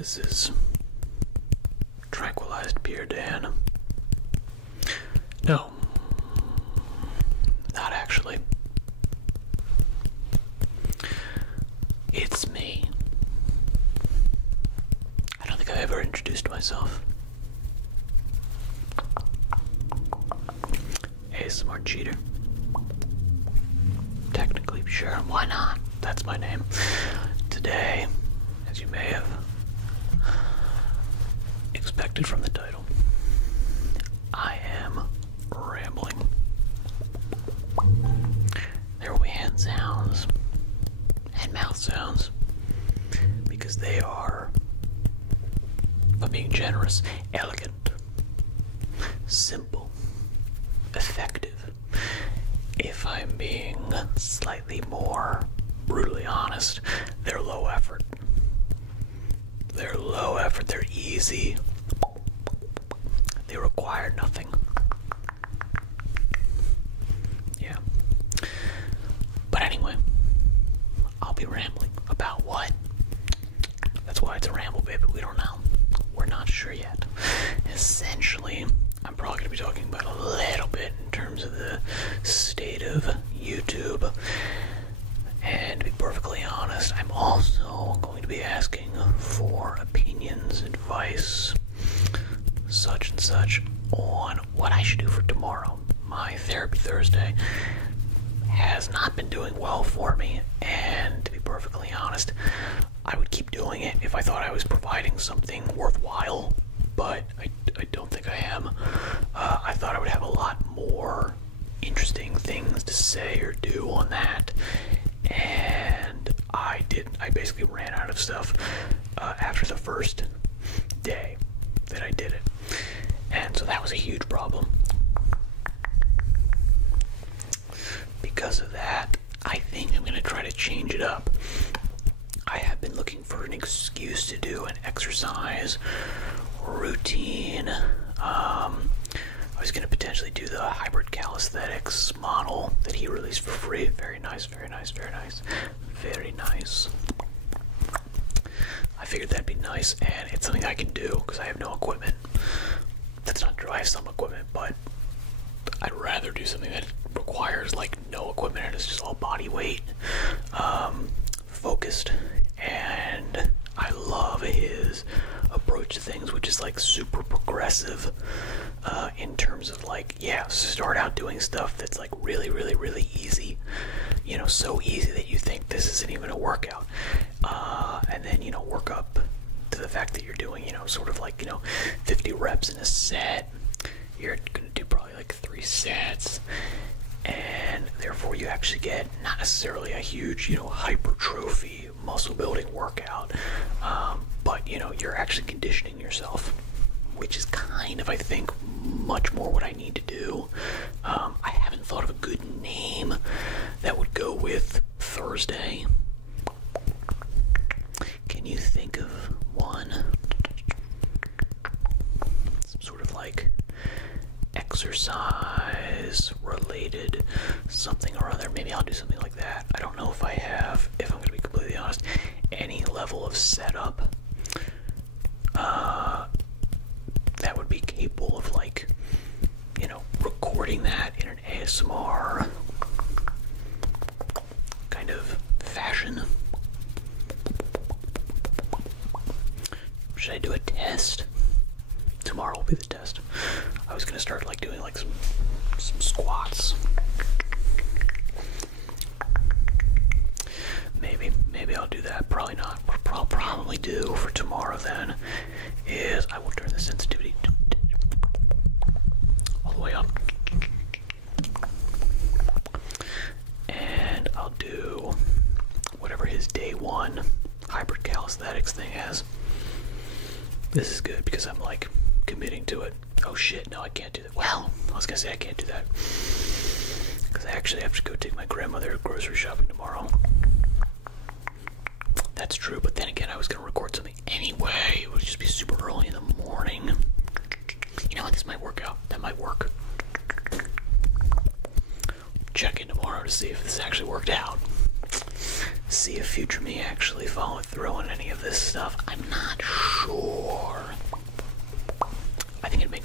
This is Tranquilized Pure Dan. No, not actually. It's me. I don't think I've ever introduced myself. ASMR Cheater. Technically, sure, why not? That's my name. Today, as you may have expected from the title, I am rambling. There will be hand sounds and mouth sounds because they are, if I'm being generous, elegant, simple, effective. If I'm being slightly more brutally honest, they're low effort. They're low effort, they're easy. They require nothing. Yeah. But anyway, I'll be rambling about what? That's why it's a ramble, baby. We don't know. We're not sure yet. Essentially, I'm probably going to be talking about a little bit in terms of the state of YouTube. And to be perfectly honest, I'm also going to be asking for opinions, advice, such and such, on what I should do for tomorrow. My Therapy Thursday has not been doing well for me, and to be perfectly honest, I would keep doing it if I thought I was providing something worthwhile, but I don't think I am. I thought I would have a lot more interesting things to say or do on that, and I didn't. I basically ran out of stuff after the first day that I did it, and so that was a huge problem. Because of that, I think I'm going to try to change it up. I have been looking for an excuse to do an exercise routine. I was going to potentially do the hybrid calisthenics model that he released for free. Very nice, very nice, very nice, very nice. I figured that'd be nice, and it's something I can do because I have no equipment. That's not true, I have some equipment, but I'd rather do something that requires like no equipment and it's just all body weight, focused. And I love his approach to things, which is like super progressive, in terms of like, yeah, start out doing stuff that's like really, really, really easy, you know, so easy that you think this isn't even a workout, and then, you know, work up to the fact that you're doing, you know, sort of like, you know, 50 reps in a set. You're gonna do probably like 3 sets, and therefore you actually get not necessarily a huge, you know, hypertrophy muscle building workout, but, you know, you're actually conditioning yourself, which is kind of, I think, much more what I need to do. I haven't thought of a good name that would go with Thursday. Can you think of one? Some sort of like exercise related something or other. Maybe I'll do something like that. I don't know if I have, if I'm going to be completely honest, any level of setup that would be capable of, like, you know, recording that in an ASMR kind of fashion. Should I do a test? Tomorrow will be the test. I was gonna start like doing like some squats. Maybe I'll do that. Probably not. What I'll probably do for tomorrow then is I will turn the sensitivity all the way up, and I'll do whatever his day 1 hybrid calisthenics thing is. This is good because I'm like committing to it. Oh shit, no, I can't do that. Well, I was gonna say I can't do that because I actually have to go take my grandmother grocery shopping tomorrow. That's true, but then again, I was gonna record something anyway. It would just be super early in the morning. You know what, this might work out. That might work. Check in tomorrow to see if this actually worked out. See if future me actually followed through on any of this stuff. I'm not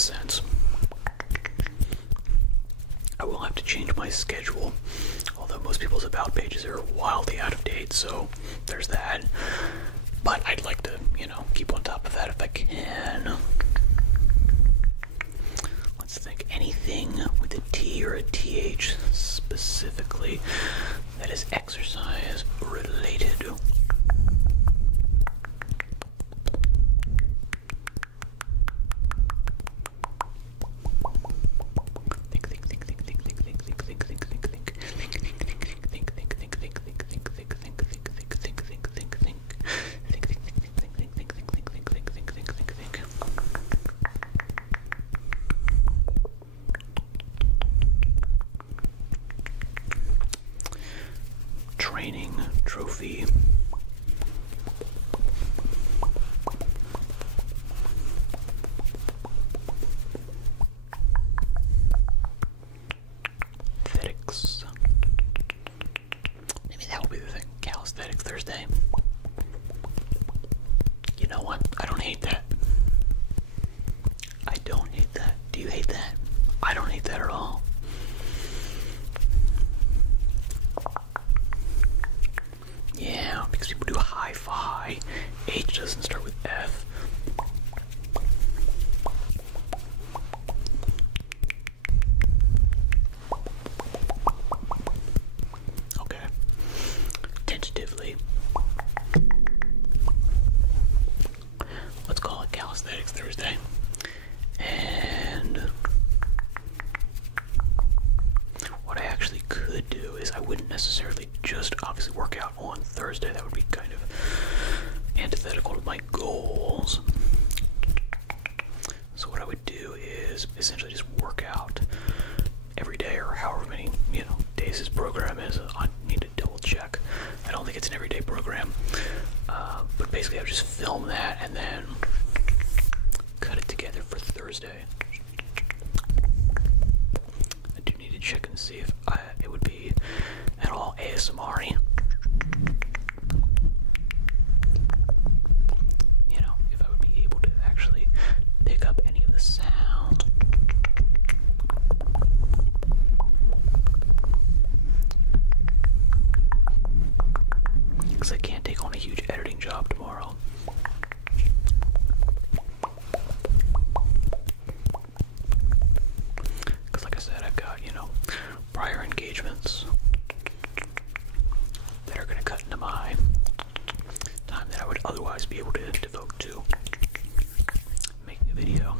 makes sense. I will have to change my schedule, although most people's about pages are wildly out of date, so there's that. But I'd like to, keep on top of that if I can. Let's think. Anything with a T or a TH specifically that is exercise related. Training trophy. Aesthetics. Maybe that will be the thing. Calisthenics Thursday. You know what? I don't hate that. I don't hate that. Do you hate that? I don't hate that at all. Yeah, because people do hi-fi. H doesn't start with F. Okay. Tentatively. Let's call it Calisthenics Thursday. And what I actually could do is I wouldn't necessarily just obviously work out on Thursday. That would be kind of antithetical to my goals. So what I would do is essentially just work out every day, or however many days this program is. I need to double check. I don't think it's an everyday program, but basically I would just film that and then cut it together for Thursday. I do need to check and see if it would be at all ASMR-y. If I would be able to actually pick up any of the sound. Because I can't take on a huge editing job tomorrow. Because like I said, I've got, prior engagements that are going to cut into my time that I would otherwise be able to devote to making a video.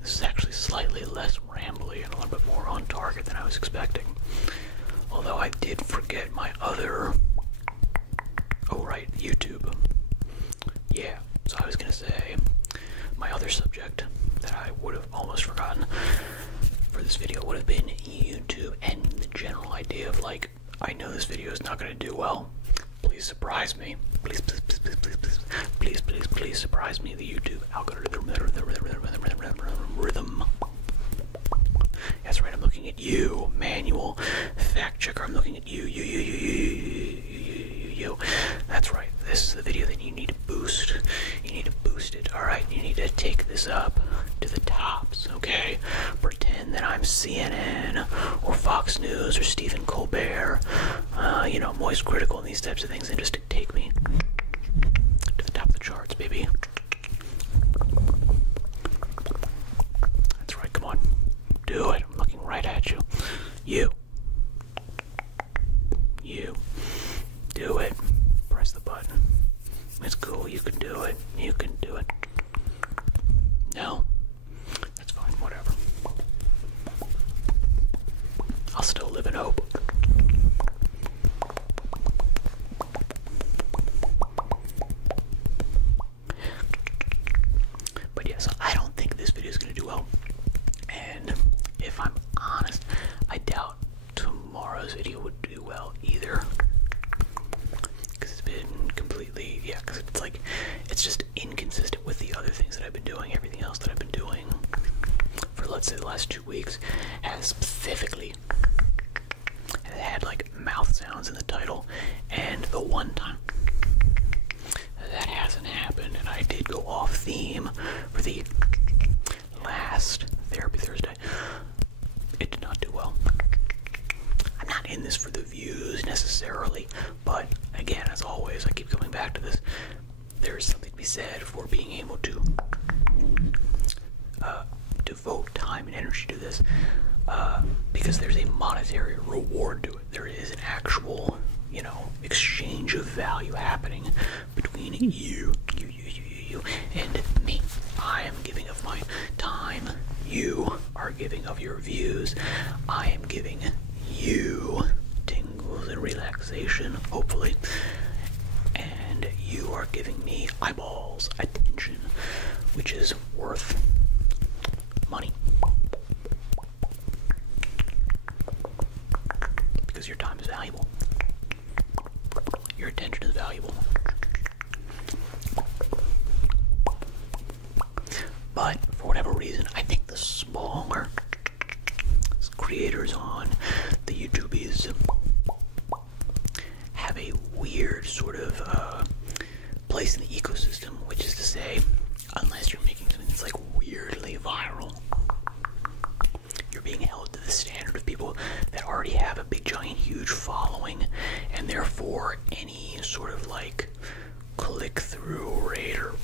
This is actually slightly less rambly and a little bit more on target than I was expecting. Although I did forget my other... Oh right, YouTube. Yeah, so I was going to say my other subject that I would have almost forgotten for this video would have been YouTube, and the general idea of like, I know this video is not going to do well. Please surprise me. Please, please, please, please, please, please, please, please, please surprise me. The YouTube algorithm. That's right. I'm looking at you, manual fact checker. I'm looking at you. That's right. This is the video that you need to boost. You need to boost it. All right. You need to take this up to the tops. Okay. Pretend that I'm CNN or Fox News or Stephen Colbert. Moist Critical and these types of things, and just to take me to the top of the charts, baby. That's right. Come on. Do it. I'm looking right at you. You. Do it. Press the button. It's cool. You can do it. You can do it. No? That's fine. Whatever. I'll still live in hope. But yeah, so I don't think this video is going to do well. And if I'm honest, I doubt tomorrow's video would do well either. Because it's been completely, because it's like, it's just inconsistent with the other things that I've been doing. Everything else that I've been doing for, let's say, the last 2 weeks has specifically had like mouth sounds in the title, and the one time that hasn't happened, and I did go off theme for the last Therapy Thursday, it did not do well. I'm not in this for the views necessarily, but again, as always, I keep coming back to this. There is something to be said for being able to devote time and energy to this, because there's a monetary reward to it. There is an actual, exchange of value happening between you, and me. I am giving of my time. You are giving of your views. I am giving you tingles and relaxation, hopefully. And you are giving me eyeballs, attention, which is worth money. Because your time is valuable. Your attention is valuable. But for whatever reason, I think the smaller creators on the YouTubies have a weird sort of place in the ecosystem, which is to say, unless you're making something that's like weirdly viral, you're being held to the standard of people that already have a big, giant, huge following, and therefore any sort of like click-through rate or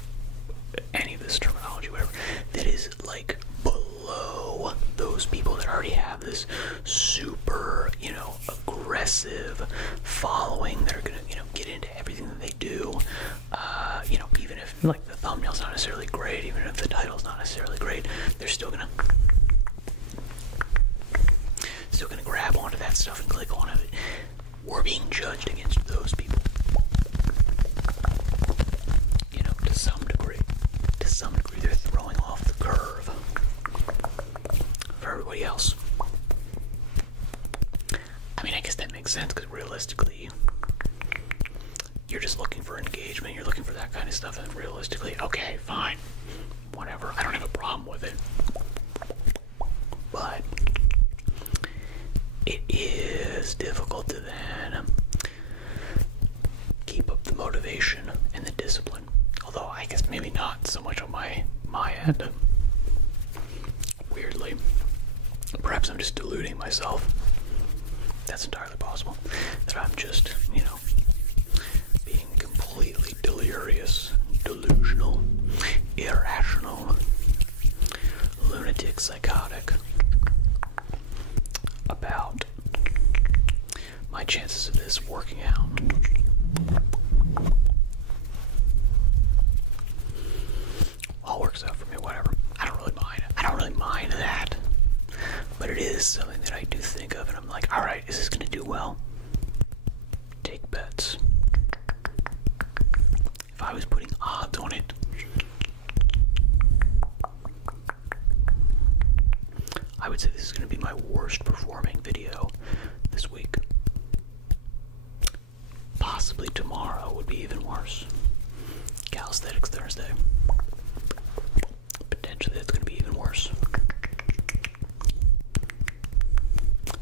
any of this terminology, whatever, that is like below those people that already have this super, aggressive following that are gonna, get into everything that they do, even if like the thumbnail's not necessarily great, even if the title's not necessarily great, they're still gonna grab onto that stuff and click on it. We're being judged against those people, to some degree. To some degree, they're throwing off the curve for everybody else. I mean, I guess that makes sense, because realistically, you're just looking for engagement, you're looking for that kind of stuff, and realistically, okay, fine, whatever, I don't have a problem with it. But it is difficult to then keep up the motivation and the discipline. Although I guess maybe not so much on my end. Weirdly. Perhaps I'm just deluding myself. That's entirely possible. That I'm just, being completely delirious, delusional, irrational, lunatic, psychotic about my chances of this working out. All works out for me, whatever. I don't really mind. I don't really mind that. But it is something that I do think of, and I'm like, alright, is this going to do well? Take bets. If I was putting odds on it, I would say this is going to be my worst performing video this week. Possibly tomorrow would be even worse. Calisthenics Thursday. Potentially that's going to be even worse.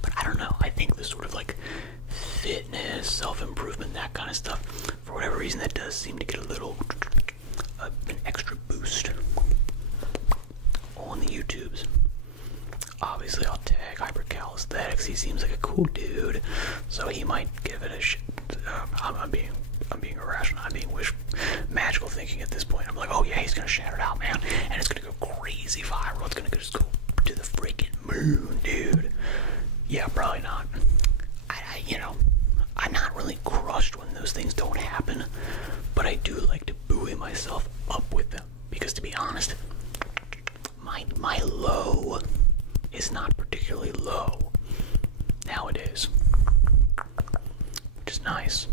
But I don't know. I think this sort of like fitness, self-improvement, that kind of stuff, for whatever reason, that does seem to get a little, an extra boost on the YouTubes. Obviously, I'll tag Hypercalisthenics. He seems like a cool dude, so he might give it a shot. I'm being irrational. I'm being magical thinking at this point. I'm like, oh yeah, he's gonna shout it out, man, and it's gonna go crazy viral. It's gonna just go to the freaking moon, dude. Yeah, probably not. I'm not really crushed when those things don't happen, but I do like to buoy myself up with them, because to be honest, my low is not particularly low nowadays, which is nice.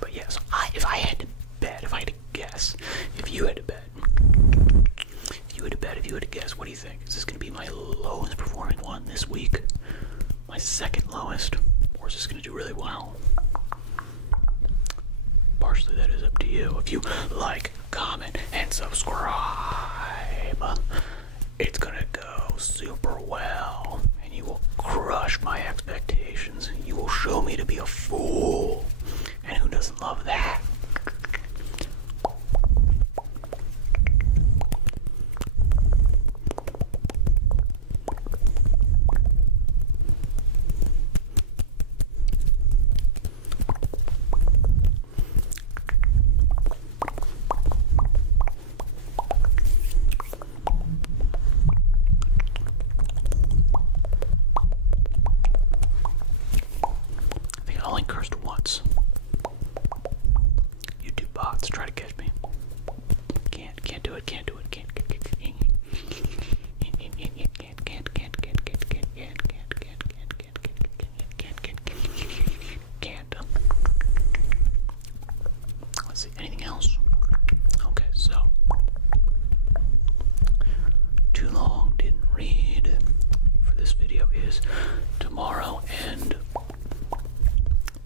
But yes, if I had to bet, if I had to guess, if you had to guess, what do you think? Is this going to be my lowest performing one this week? My second lowest? Or is this going to do really well? Partially that is up to you. If you like, comment, and subscribe, it's gonna go super well, and you will crush my expectations. You will show me to be a fool, and who doesn't love that? I only cursed once. YouTube bots try to catch me. Can't do it. Can't. Let's see. Anything else? Okay, so too long didn't read for this video is tomorrow and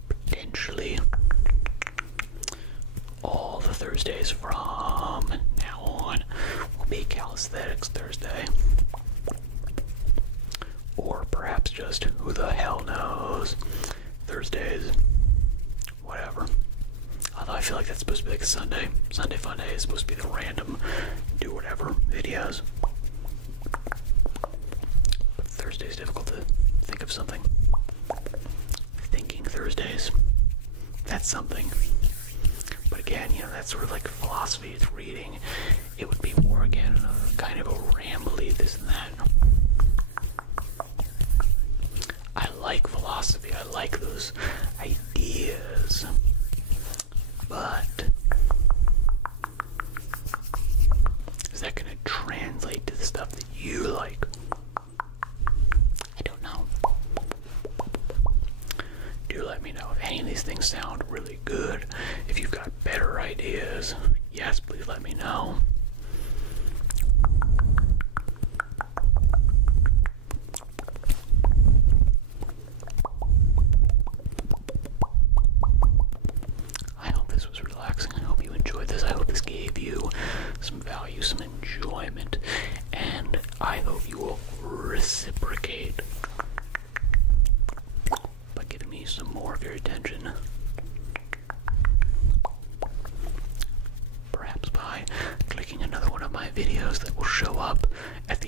potentially all the Thursdays from now on will be Calisthenics Thursday. Or perhaps just who the hell knows Thursdays. Whatever. Although I feel like that's supposed to be like a Sunday. Sunday Fun Day is supposed to be the random do whatever videos. But Thursday's difficult to think of something. Thinking Thursdays. That's something. But again, you know, that's sort of like philosophy, it's reading. It would be more, again, kind of a rambly this and that. I like philosophy, I like those ideas. But is that going to translate to the stuff that you like? I don't know. Do let me know if any of these things sound really good. If you've got better ideas, yes, please let me know. I hope this was relaxing. I hope you enjoyed this. I hope this gave you some value, some enjoyment, and I hope you will reciprocate by giving me some more of your attention. Perhaps by clicking another one of my videos that will show up at